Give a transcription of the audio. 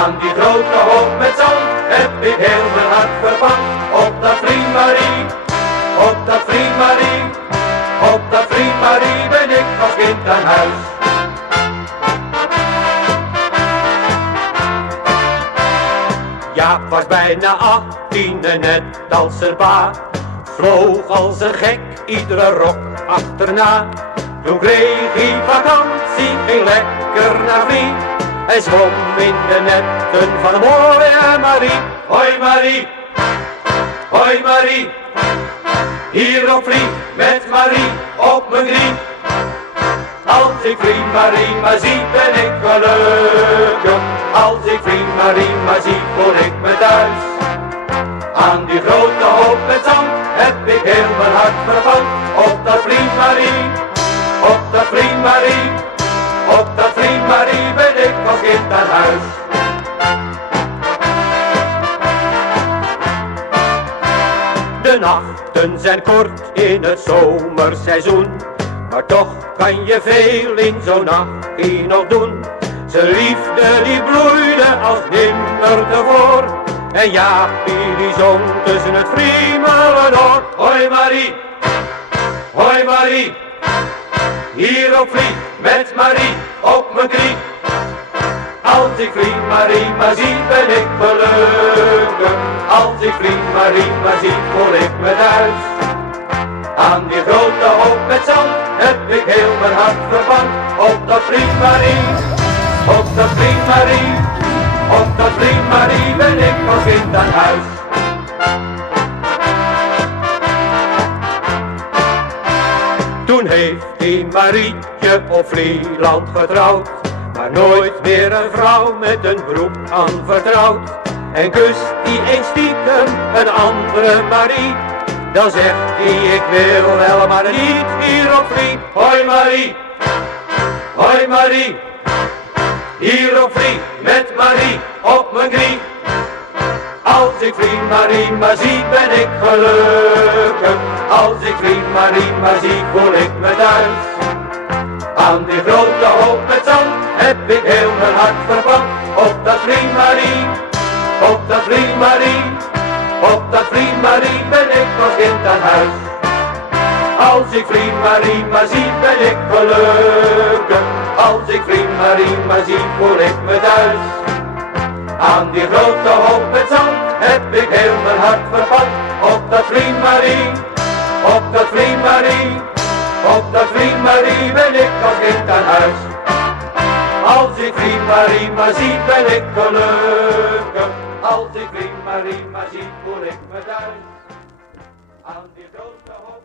Aan die grote hoop met zand heb ik heel mijn hart verpand. Op dat Vlie Marie, op dat Vlie Marie, op dat Vlie Marie ben ik als kind aan huis. Jaap was bijna 18 en net als zijn pa vloog als een gek iedere rok achterna. Toen kreeg hij vakantie, ging lekker naar Vlie. Hij zwom in de netten van een mooie Marie. Hoi Marie, hoi Marie, hier op Vlie met Marie op mijn knie. Als ik Vlie Marie maar zie ben ik gelukkig. Als ik Vlie Marie maar zie voel ik me thuis. Aan die grote hoop met zand heb ik heel mijn hart verpand. Op dat Vlie Marie, op dat Vlie Marie, op dat Vlie Marie ben ik als kind aan huis. De nachten zijn kort in het zomerseizoen, maar toch kan je veel in zo'n nachtje nog doen. Zijn liefde die bloeide als nimmer tevoor. En Jaapie die zong tussen het friemelen door. Hoi Marie, hoi Marie, hier op Vlie met Marie op mijn knie. Als ik Vlie Marie maar zie ben ik gelukkig. Als ik Vlie Marie maar zie voel ik me thuis. Aan die grote hoop met zand heb ik heel mijn hart verpand. Op dat Vlie Marie, op dat Vlie Marie, op dat Vlie Marie ben ik als kind aan huis. Toen heeft die Marietje op Vlieland getrouwd, maar nooit meer een vrouw met een beroep aanvertrouwd. En kust die eens stiekem een andere Marie, dan zegt hij ik wil wel maar niet hier op Vlie. Hoi Marie, hoi Marie, hier op Vlie met Marie op mijn knie. Als ik Vlie Marie maar zie ben ik gelukkig. Als ik Vlie Marie maar zie voel ik me thuis. Aan die grote hoop met zand heb ik heel mijn hart verpand. Op dat Vlie Marie, op dat Vlie Marie, op dat Vlie Marie ben ik als kind aan huis. Als ik Vlie Marie maar zie ben ik gelukkig. Als ik Vlie Marie maar zie voel ik me thuis. Aan die grote hoop met zand heb ik heel mijn hart verpand. Op dat Vlie Marie, op dat Vlie Marie, op dat Vlie Marie ben ik als kind aan huis. Als ik Vlie Marie maar zie ben ik gelukkig. Als ik Vlie Marie maar zie voel ik me thuis. Aan die grote hoop.